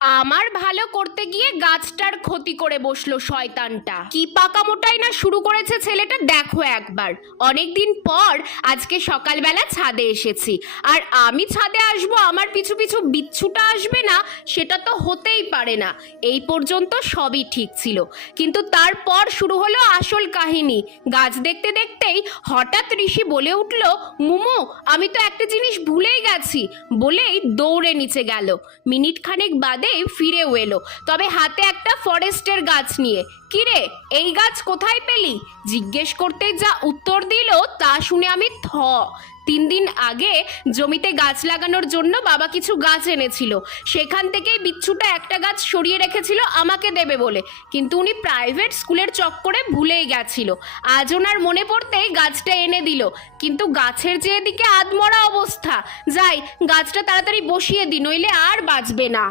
আমার ভালো করতে গিয়ে গাছটার ক্ষতি করে বসলো শয়তানটা। কি পাকামোটাই না শুরু করেছে ছেলেটা, দেখো একবার। অনেকদিন পর আজকে সকালবেলা ছাদে এসেছি, আর আমি ছাদে আসবো আমার পিছু পিছু বিচ্ছুটা আসবে না, সেটা তো হতেই পারে না। এই পর্যন্ত সবই ঠিক ছিল, কিন্তু তারপর শুরু হলো আসল কাহিনী। গাছ দেখতে দেখতেই হঠাৎ ঋষি বলে উঠল, মুমু আমি তো একটা জিনিস ভুলেই গেছি, বলেই দৌড়ে নিচে গেল। মিনিট খানেক বাদে ফিরেও এলো, তবে হাতে একটা ফরেস্টের গাছ নিয়ে। কিরে, এই গাছ কোথায় পেলি? জিজ্ঞেস করতে যা উত্তর দিল তা শুনে আমি 3 দিন আগে জমিতে গাছ লাগানোর জন্য বাবা কিছু গাছ এনেছিল, সেখান থেকেই বিচ্ছুটা একটা গাছ সরিয়ে রেখেছিল আমাকে দেবে বলে, কিন্তু উনি প্রাইভেট স্কুলের চক্করে ভুলেই গেছিল। আজ ওনার মনে পড়তেই গাছটা এনে দিল, কিন্তু গাছের যে এদিকে আধমরা অবস্থা। যাই, গাছটা তাড়াতাড়ি বসিয়ে দি, নইলে আর বাঁচবে না।